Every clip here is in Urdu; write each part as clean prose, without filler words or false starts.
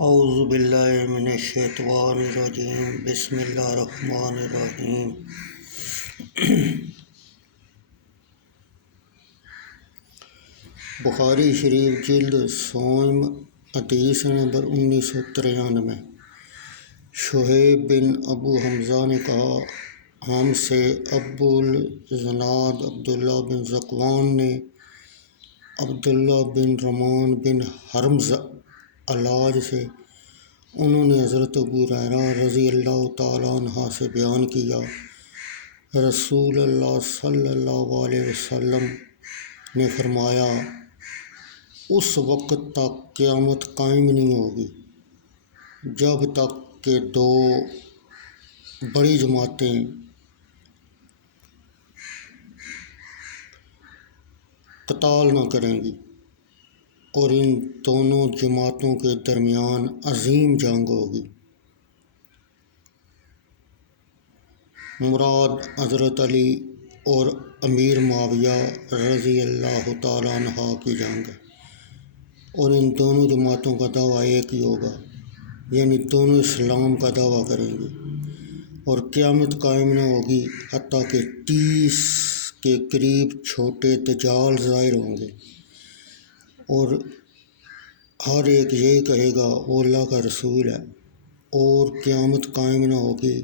اعوذ باللہ من الشیطان الرجیم بسم اللہ الرحمن الرحیم۔ بخاری شریف جلد سوم حدیث نمبر 1993۔ شعیب بن ابو حمزہ نے کہا، ہم سے ابو الزناد عبداللہ بن ذکوان نے عبداللہ بن رمان بن حرمز علاج سے، انہوں نے حضرت ابو ہریرہ رضی اللہ تعالیٰ عنہ سے بیان کیا، رسول اللہ صلی اللہ علیہ وسلم نے فرمایا، اس وقت تک قیامت قائم نہیں ہوگی جب تک کہ دو بڑی جماعتیں قتال نہ کریں گی، اور ان دونوں جماعتوں کے درمیان عظیم جنگ ہوگی۔ مراد حضرت علی اور امیر معاویہ رضی اللہ تعالیٰ عنہ کی جنگ ہے، اور ان دونوں جماعتوں کا دعویٰ ایک ہی ہوگا، یعنی دونوں اسلام کا دعویٰ کریں گے، اور قیامت قائم نہ ہوگی حتیٰ کہ 30 کے قریب چھوٹے دجال ظاہر ہوں گے، اور ہر ایک یہی کہے گا وہ اللہ کا رسول ہے، اور قیامت قائم نہ ہوگی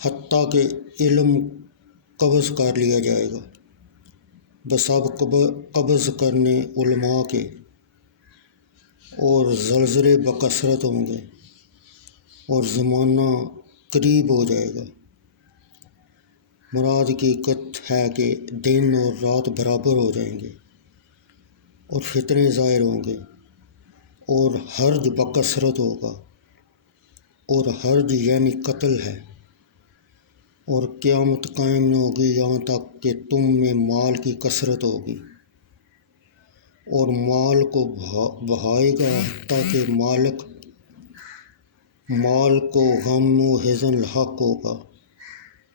حتیٰ کہ علم قبض کر لیا جائے گا، بسبب قبض کرنے علماء کے، اور زلزلے بکثرت ہوں گے، اور زمانہ قریب ہو جائے گا۔ مراد کی حقیقت ہے کہ دن اور رات برابر ہو جائیں گے، اور فتنے ظاہر ہوں گے، اور حرج بکثرت ہوگا، اور حرج یعنی قتل ہے، اور قیامت قائم نہ ہوگی یہاں تک کہ تم میں مال کی کثرت ہوگی، اور مال کو بہائے گا حتیٰ کہ مالک مال کو غم و حزن لاحق ہوگا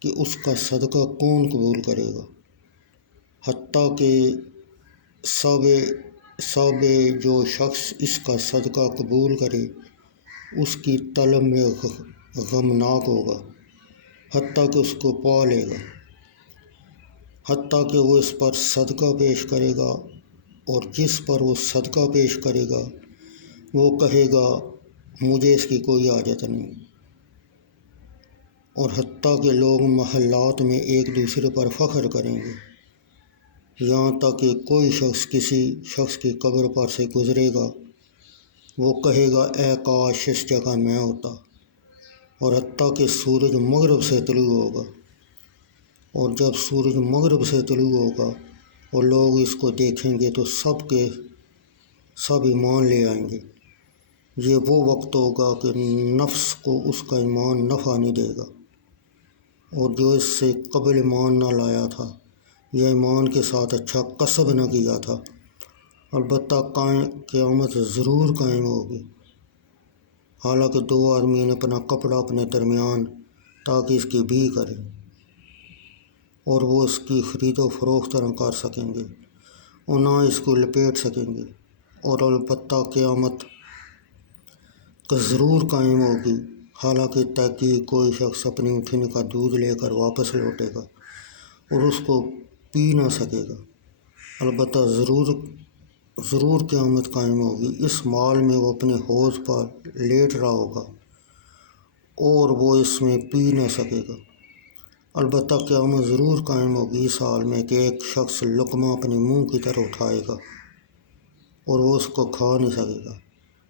کہ اس کا صدقہ کون قبول کرے گا، حتیٰ کہ سب جو شخص اس کا صدقہ قبول کرے اس کی طلب میں غمناک ہوگا، حتیٰ کہ اس کو پا لے گا، حتیٰ کہ وہ اس پر صدقہ پیش کرے گا، اور جس پر وہ صدقہ پیش کرے گا وہ کہے گا مجھے اس کی کوئی حاجت نہیں، اور حتیٰ کہ لوگ محلات میں ایک دوسرے پر فخر کریں گے، یہاں تک کہ کوئی شخص کسی شخص کی قبر پر سے گزرے گا، وہ کہے گا اے کاش اس جگہ میں ہوتا، اور حتیٰ کہ سورج مغرب سے طلوع ہوگا، اور جب سورج مغرب سے طلوع ہوگا اور لوگ اس کو دیکھیں گے تو سب کے سب ایمان لے آئیں گے۔ یہ وہ وقت ہوگا کہ نفس کو اس کا ایمان نفع نہیں دے گا، اور جو اس سے قبل ایمان نہ لایا تھا یا ایمان کے ساتھ اچھا کسب نہ کیا تھا، البتہ قیامت ضرور قائم ہوگی، حالانکہ دو آدمی نے اپنا کپڑا اپنے درمیان تاکہ اس کی بھی کریں، اور وہ اس کی خرید و فروخت نہ کر سکیں گے، اور نہ اس کو لپیٹ سکیں گے، اور البتہ قیامت ضرور قائم ہوگی، حالانکہ تحقیق کوئی شخص اپنی اٹھنے کا دودھ لے کر واپس لوٹے گا اور اس کو پی نہ سکے گا، البتہ ضرور قیامت قائم ہوگی۔ اس مال میں وہ اپنے حوض پر لیٹ رہا ہوگا اور وہ اس میں پی نہ سکے گا، البتہ قیامت ضرور قائم ہوگی اس حال میں کہ ایک شخص لقمہ اپنے منہ کی طرف اٹھائے گا اور وہ اس کو کھا نہیں سکے گا،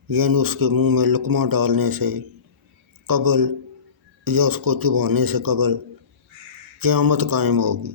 یعنی اس کے منہ میں لقمہ ڈالنے سے قبل یا اس کو چبانے سے قبل قیامت قائم ہوگی۔